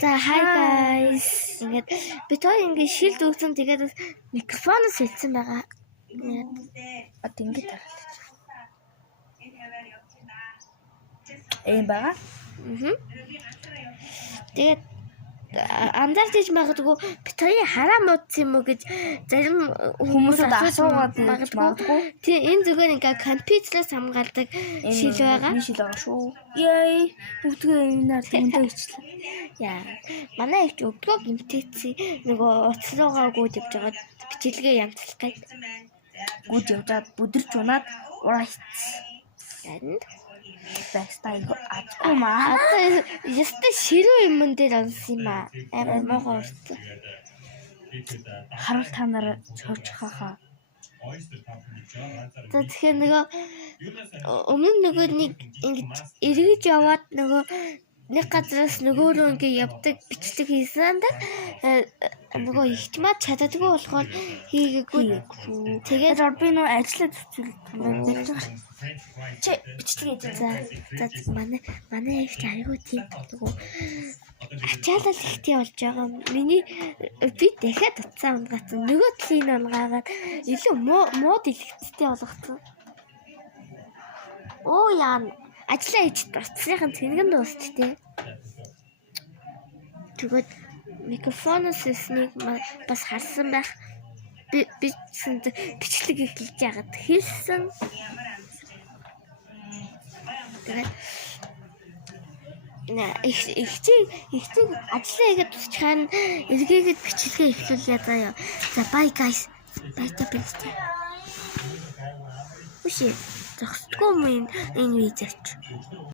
За hi guys. Ингээд бид хоёр ингээд шил дүүсэн тэгээд микрофоноос хэлсэн байгаа. Бат ингэж таарлаа. Эм байгаа. Тэгээд анзаарч иж магадгүй бид хоёрын хараа муудсан юм уу гэж зарим Хүмүүс асуугаад магадгүй. Тийм энэ зүгээр ингээ компьютерээс хамгаалдаг шил байгаа. Энэ шил байгаа шүү. Яй бүгдөө энээр тэмдэг ичлээ. Яа. Манай ихч өглөө гимтэци нөгөө уцлуугаа гүйж явж байгаа бичлэгээ янзлах гэж. Гүйж явжаад бүдэрч унаад ураа Харин бастай атгүй маа. одоо ястай ширүү юмн дээр онсон юм аа. Амар муухай урт. Харуул та нараа цоож хахаа. За тэгэхээр нөгөө өмнө нөгөө нэг ингэж эргэж яваад нөгөө нэг газараас нөгөө рүү ингэ явдаг бичлэг хийсэн да нөгөө ихч маа чаддаггүй болохоор хийгээгүй. Тэгээд Би нөө ажиллаад зүтгэл чи бичлэг хийж за манай ихч айгуу тийм нөгөө ачаалал ихтэй болж байгаа. Би дахиад утсаа унгацсан. Нөгөө талын унгаагаад илүү мод илгэцтэй болгоцсон. Оо яа ажиллаа хийж утсныхан цэнгэн дуусчтэй. Тэгвэл микрофоноос эснийг бас харсан байх. Би бичлэг эхэлж яагаад хэлсэн. Тэгээд ихчиг ажиллаа хийгээд тусчаана эргээгээд бичлэгээ эхлүүлээ заяа. За bye guys. Bye guys. Үгүй зогсдгүй юм энэ видеоч.